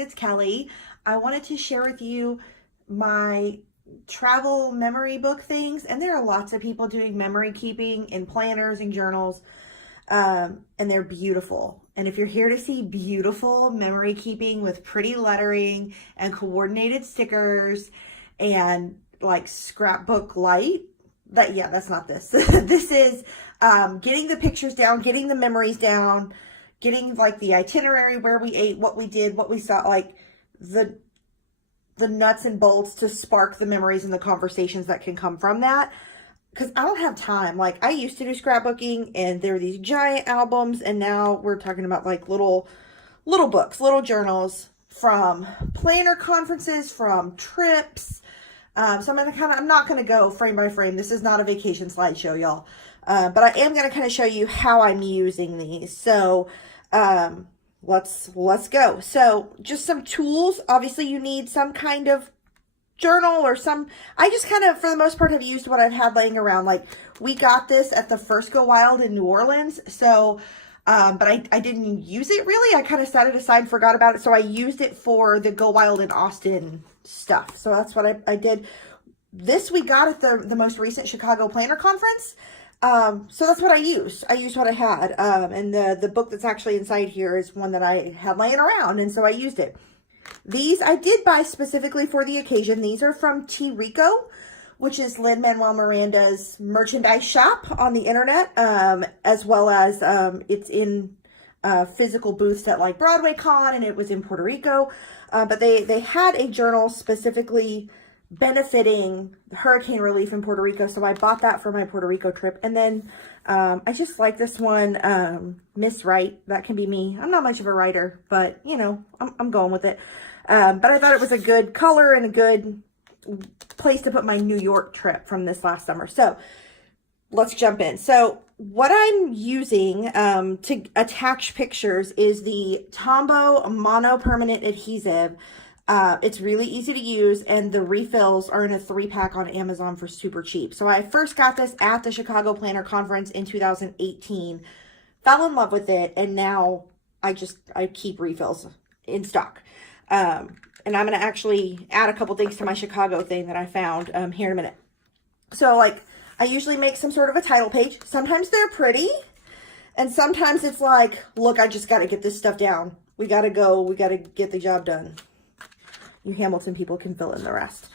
it's Kelly. I wanted to share with you my travel memory book things, and there are lots of people doing memory keeping in planners and journals, and they're beautiful. And if you're here to see beautiful memory keeping with pretty lettering and coordinated stickers and like scrapbook light, that's not this. This is getting the pictures down, getting the memories down, getting like the itinerary, where we ate, what we did, what we saw, like the nuts and bolts to spark the memories and the conversations that can come from that. Because I don't have time. Like, I used to do scrapbooking, and there were these giant albums, and now we're talking about like little books, little journals from planner conferences, from trips. So I'm not gonna go frame by frame. This is not a vacation slideshow, y'all. But I am gonna kind of show you how I'm using these. So let's go. So just some tools. Obviously you need some kind of journal or I just kind of, for the most part, have used what I've had laying around. Like, we got this at the first Go Wild in New Orleans. So, but I didn't use it really. I kind of set it aside and forgot about it. So I used it for the Go Wild in Austin stuff. So that's what I did. This we got at the most recent Chicago Planner Conference. So that's what I used. I used what I had. And the book that's actually inside here is one that I had laying around. And so I used it. These I did buy specifically for the occasion. These are from T. Rico, which is Lin-Manuel Miranda's merchandise shop on the internet, as well as it's in physical booths at like Broadway Con, and it was in Puerto Rico. But they had a journal specifically benefiting hurricane relief in Puerto Rico, so I bought that for my Puerto Rico trip. And then I just like this one, Miss Write. That can be me. I'm not much of a writer, but you know, I'm going with it. But I thought it was a good color and a good place to put my New York trip from this last summer. So let's jump in. So what I'm using to attach pictures is the Tombow Mono Permanent Adhesive. It's really easy to use, and the refills are in a 3-pack on Amazon for super cheap. So I first got this at the Chicago Planner Conference in 2018, fell in love with it, and now I keep refills in stock. And I'm going to actually add a couple things to my Chicago thing that I found here in a minute. So like, I usually make some sort of a title page. Sometimes they're pretty, and sometimes it's like, look, I just got to get this stuff down. We got to go. We got to get the job done. You Hamilton people can fill in the rest.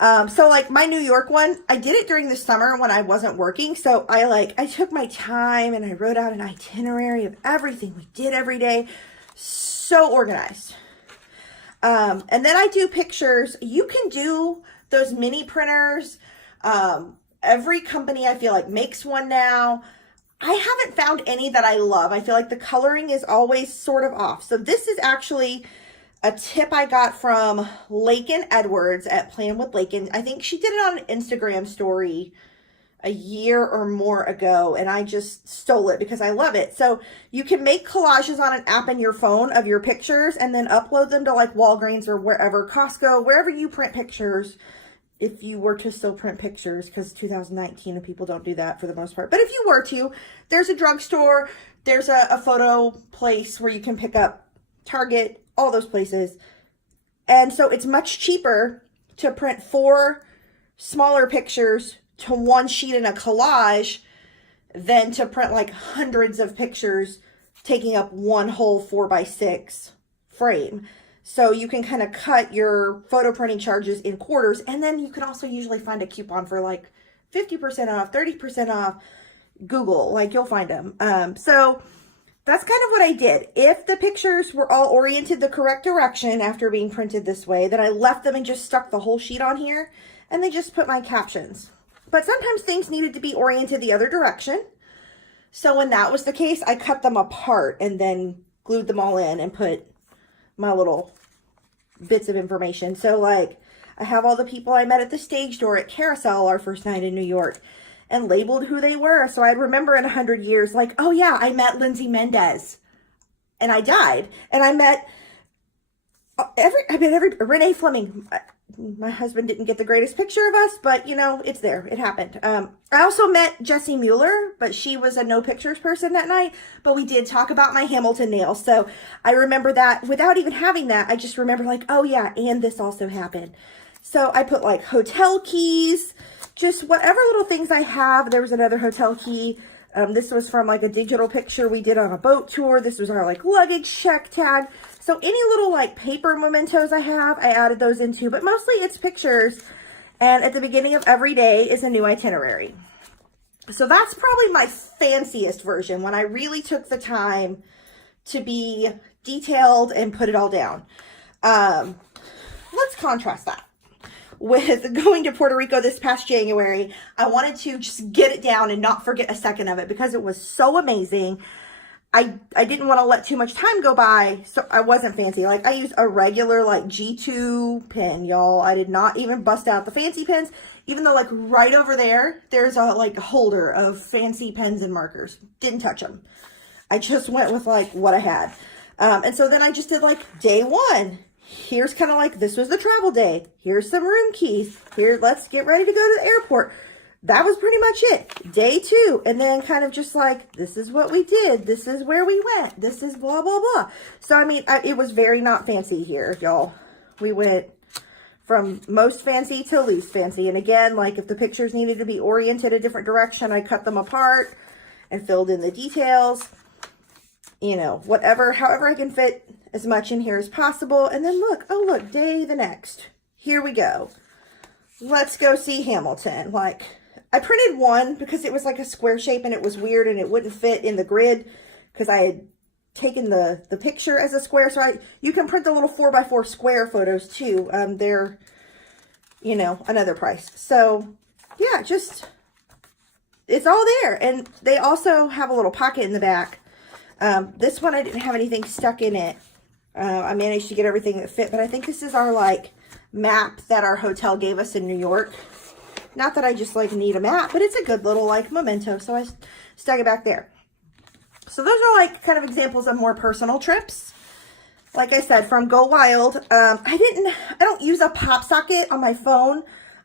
So like my New York one, I did it during the summer when I wasn't working. So I took my time and I wrote out an itinerary of everything we did every day. So organized. And then I do pictures. You can do those mini printers. Every company I feel like makes one now. I haven't found any that I love. I feel like the coloring is always sort of off. So this is actually a tip I got from Lakin Edwards at Plan with Lakin. I think she did it on an Instagram story a year or more ago, and I just stole it because I love it. So you can make collages on an app in your phone of your pictures and then upload them to like Walgreens or wherever, Costco, wherever you print pictures. If you were to still print pictures, because 2019 and people don't do that for the most part. But if you were to, there's a drugstore, there's a photo place where you can pick up, Target, all those places. And so it's much cheaper to print 4 smaller pictures to one sheet in a collage than to print like hundreds of pictures taking up one whole 4x6 frame. So you can kind of cut your photo printing charges in quarters, and then you can also usually find a coupon for like 50% off, 30% off. Google, like, you'll find them. So that's kind of what I did. If the pictures were all oriented the correct direction after being printed this way, then I left them and just stuck the whole sheet on here, and then just put my captions. But sometimes things needed to be oriented the other direction. So when that was the case, I cut them apart and then glued them all in and put my little bits of information. So like, I have all the people I met at the stage door at Carousel our first night in New York, and labeled who they were. So I'd remember in 100 years, like, oh yeah, I met Lindsay Mendez and I died. And I met Renee Fleming. my husband didn't get the greatest picture of us, but you know, it's there. It happened. I also met Jessie Mueller, but she was a no pictures person that night, but we did talk about my Hamilton nails. So I remember that without even having that. I just remember like, oh yeah, and this also happened. So I put like hotel keys, just whatever little things I have. There was another hotel key. This was from like a digital picture we did on a boat tour. This was our like luggage check tag. So any little like paper mementos I have, I added those into, but mostly it's pictures. And at the beginning of every day is a new itinerary. So that's probably my fanciest version, when I really took the time to be detailed and put it all down. Let's contrast that with going to Puerto Rico this past January. I wanted to just get it down and not forget a second of it because it was so amazing. I didn't want to let too much time go by, so I wasn't fancy. Like, I used a regular, like, G2 pen, y'all. I did not even bust out the fancy pens, even though, like, right over there, there's a, like, holder of fancy pens and markers. Didn't touch them. I just went with, like, what I had. And so then I just did, like, day one. Here's kind of like, this was the travel day. Here's some room keys. Here, let's get ready to go to the airport. That was pretty much it. Day two. And then kind of just like, this is what we did. This is where we went. This is blah, blah, blah. So, I mean, it was very not fancy here, y'all. We went from most fancy to least fancy. And again, like if the pictures needed to be oriented a different direction, I cut them apart and filled in the details. You know, whatever, however I can fit as much in here as possible. And then look, oh look, day the next. Here we go. Let's go see Hamilton. Like, I printed one because it was like a square shape and it was weird and it wouldn't fit in the grid because I had taken the picture as a square. So you can print the little 4x4 square photos too. They're, you know, another price. So yeah, just, it's all there. And they also have a little pocket in the back. This one, I didn't have anything stuck in it. I managed to get everything that fit, but I think this is our like map that our hotel gave us in New York. Not that I just like need a map, but it's a good little like memento. So I stuck it back there. So those are like kind of examples of more personal trips. Like I said, from Go Wild, I don't use a pop socket on my phone.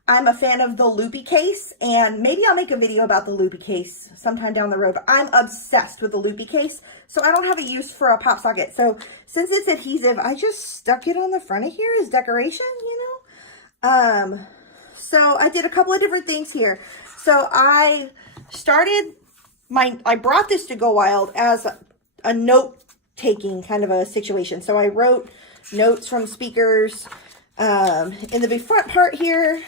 I'm a fan of the loopy case, and maybe I'll make a video about the loopy case sometime down the road, but I'm obsessed with the loopy case, so I don't have a use for a pop socket. So since it's adhesive, I just stuck it on the front of here as decoration, you know? So I did a couple of different things here. So I brought this to Go Wild as a note-taking kind of a situation. So I wrote notes from speakers. In the front part here,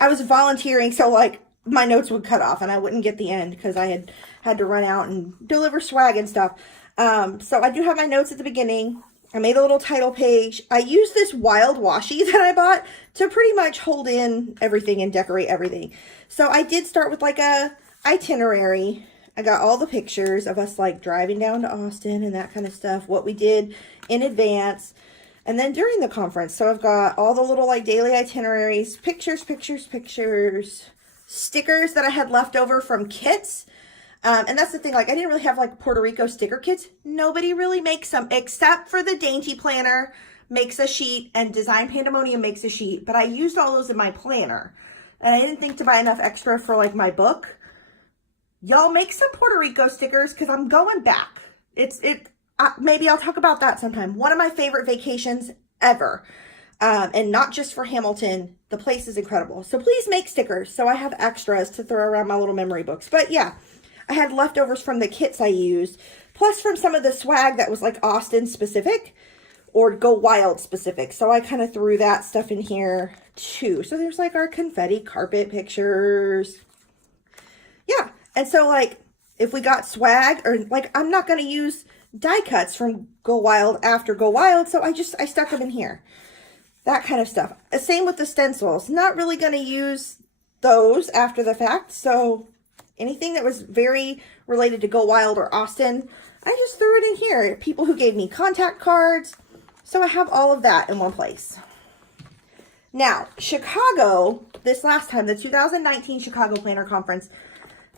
I was volunteering, so like my notes would cut off and I wouldn't get the end because I had to run out and deliver swag and stuff. So I do have my notes at the beginning. I made a little title page. I used this wild washi that I bought to pretty much hold in everything and decorate everything. So I did start with like a itinerary. I got all the pictures of us like driving down to Austin and that kind of stuff, what we did in advance. And then during the conference, so I've got all the little like daily itineraries, pictures, stickers that I had left over from kits. And that's the thing, like I didn't really have like Puerto Rico sticker kits. Nobody really makes them except for the Dainty Planner makes a sheet and Design Pandemonium makes a sheet. But I used all those in my planner and I didn't think to buy enough extra for like my book. Y'all make some Puerto Rico stickers because I'm going back. Maybe I'll talk about that sometime. One of my favorite vacations ever. And not just for Hamilton. The place is incredible. So please make stickers so I have extras to throw around my little memory books. But yeah, I had leftovers from the kits I used. Plus from some of the swag that was like Austin specific or Go Wild specific. So I kind of threw that stuff in here too. So there's like our confetti carpet pictures. Yeah. And so like if we got swag or like I'm not going to use die cuts from Go Wild after Go Wild, so I stuck them in here. That kind of stuff. Same with the stencils. Not really going to use those after the fact, so anything that was very related to Go Wild or Austin, I just threw it in here. People who gave me contact cards, so I have all of that in one place. Now, Chicago, this last time, the 2019 Chicago Planner Conference,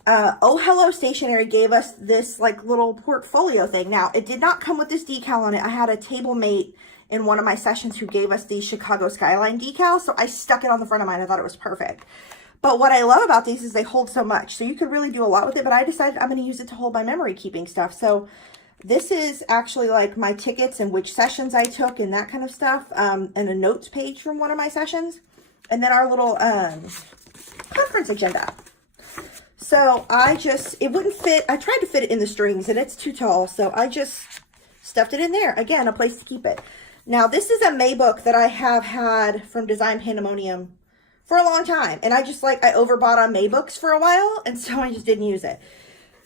Oh Hello Stationery gave us this like little portfolio thing. Now, it did not come with this decal on it. I had a table mate in one of my sessions who gave us these Chicago skyline decals. So I stuck it on the front of mine. I thought it was perfect. But what I love about these is they hold so much. So you could really do a lot with it, but I decided I'm going to use it to hold my memory keeping stuff. So this is actually like my tickets and which sessions I took and that kind of stuff. And a notes page from one of my sessions. And then our little conference agenda. So it wouldn't fit. I tried to fit it in the strings and it's too tall. So I just stuffed it in there. Again, a place to keep it. Now this is a Maybook that I have had from Design Pandemonium for a long time. And I overbought on Maybooks for a while. And so I just didn't use it.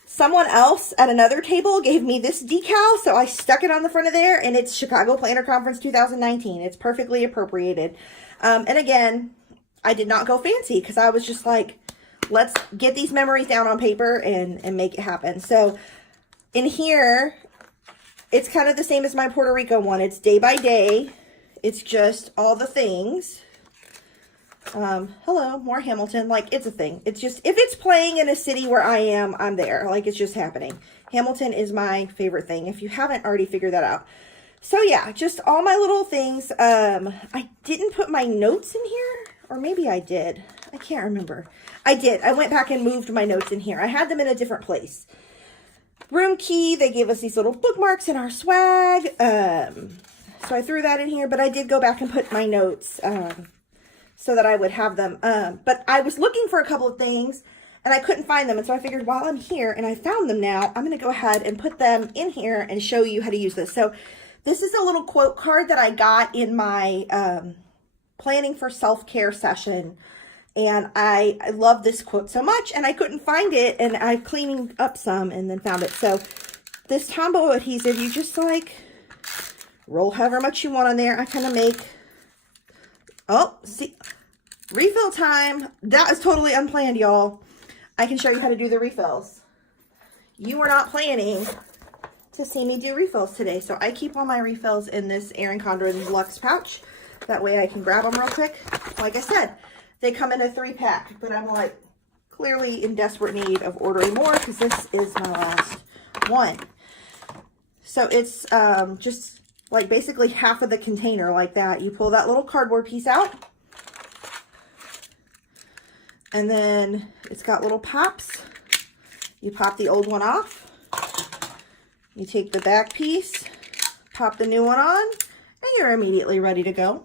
Someone else at another table gave me this decal. So I stuck it on the front of there. And it's Chicago Planner Conference 2019. It's perfectly appropriated. And again, I did not go fancy because I was just like, let's get these memories down on paper and make it happen. So in here, it's kind of the same as my Puerto Rico one. It's day by day. It's just all the things. Hello, more Hamilton. Like, it's a thing. It's just, if it's playing in a city where I am, I'm there. Like, it's just happening. Hamilton is my favorite thing, if you haven't already figured that out. So, yeah, just all my little things. I didn't put my notes in here, or maybe I did. I can't remember. I did. I went back and moved my notes in here. I had them in a different place. Room key, they gave us these little bookmarks in our swag. So I threw that in here, but I did go back and put my notes so that I would have them. But I was looking for a couple of things and I couldn't find them. And so I figured while I'm here and I found them now, I'm going to go ahead and put them in here and show you how to use this. So this is a little quote card that I got in my planning for self-care session. And I love this quote so much and I couldn't find it and I'm cleaning up some and then found it. So this Tombow adhesive, you just like roll however much you want on there. I kind of make, oh, see, refill time. That is totally unplanned, y'all. I can show you how to do the refills. You were not planning to see me do refills today. So I keep all my refills in this Erin Condren Luxe pouch. That way I can grab them real quick. Like I said, they come in a 3-pack, but I'm like clearly in desperate need of ordering more because this is my last one. So it's just like basically half of the container like that. You pull that little cardboard piece out. And then it's got little pops. You pop the old one off. You take the back piece, pop the new one on, and you're immediately ready to go.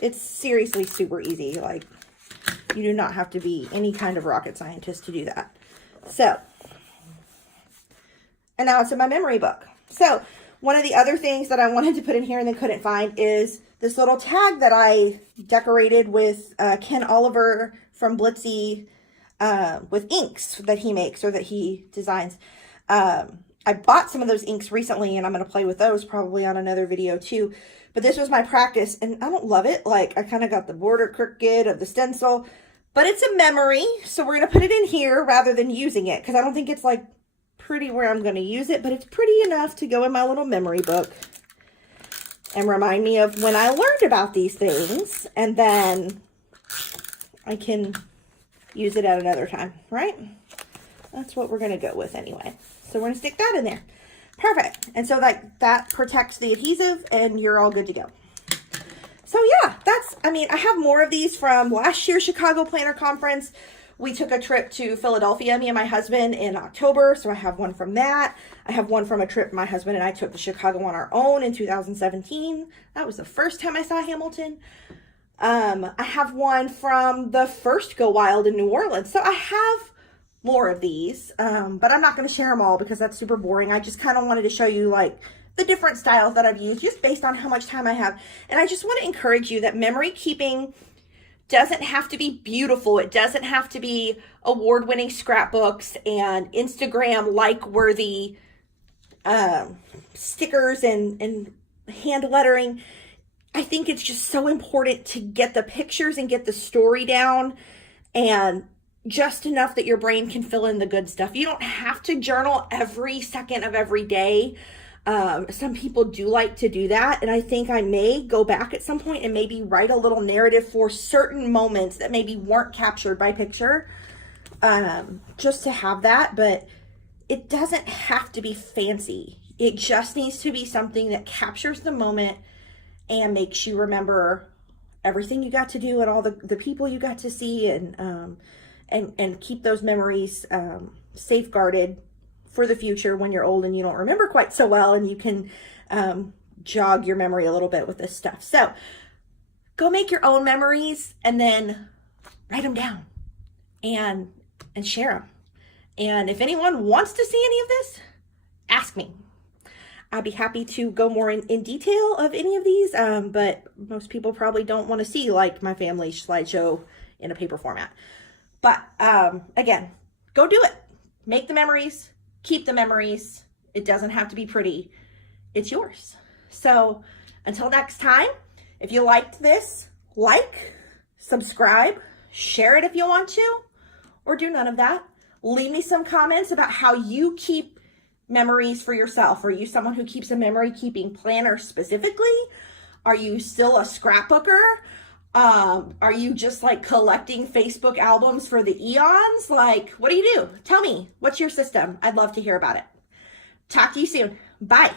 It's seriously super easy. Like, you do not have to be any kind of rocket scientist to do that. So, and now it's in my memory book. So, one of the other things that I wanted to put in here and then couldn't find is this little tag that I decorated with Ken Oliver from Blitzy with inks that he makes or that he designs. I bought some of those inks recently and I'm going to play with those probably on another video too. But this was my practice and I don't love it. Like, I kind of got the border crooked of the stencil, but it's a memory. So we're going to put it in here rather than using it because I don't think it's like pretty where I'm going to use it, but it's pretty enough to go in my little memory book and remind me of when I learned about these things, and then I can use it at another time, right? That's what we're going to go with anyway. So we're going to stick that in there. Perfect. And so that protects the adhesive and you're all good to go. So yeah, I have more of these from last year's Chicago Planner Conference. We took a trip to Philadelphia, me and my husband, in October. So I have one from that. I have one from a trip my husband and I took to Chicago on our own in 2017. That was the first time I saw Hamilton. I have one from the first Go Wild in New Orleans. So I have more of these, but I'm not going to share them all because that's super boring. I just kind of wanted to show you like the different styles that I've used just based on how much time I have. And I just want to encourage you that memory keeping doesn't have to be beautiful. It doesn't have to be award-winning scrapbooks and Instagram like-worthy stickers and hand lettering. I think it's just so important to get the pictures and get the story down and just enough that your brain can fill in the good stuff. You don't have to journal every second of every day. Some people do like to do that, and I think I may go back at some point and maybe write a little narrative for certain moments that maybe weren't captured by picture, just to have that. But it doesn't have to be fancy. It just needs to be something that captures the moment and makes you remember everything you got to do and all the people you got to see, and keep those memories safeguarded for the future when you're old and you don't remember quite so well, and you can jog your memory a little bit with this stuff. So go make your own memories and then write them down and share them. And if anyone wants to see any of this, ask me. I'd be happy to go more in detail of any of these, but most people probably don't want to see like my family slideshow in a paper format. But again, go do it. Make the memories, keep the memories. It doesn't have to be pretty. It's yours. So until next time, if you liked this, like, subscribe, share it if you want to, or do none of that. Leave me some comments about how you keep memories for yourself. Are you someone who keeps a memory keeping planner specifically? Are you still a scrapbooker? Are you just like collecting Facebook albums for the eons? Like, what do you do? Tell me, what's your system? I'd love to hear about it. Talk to you soon. Bye.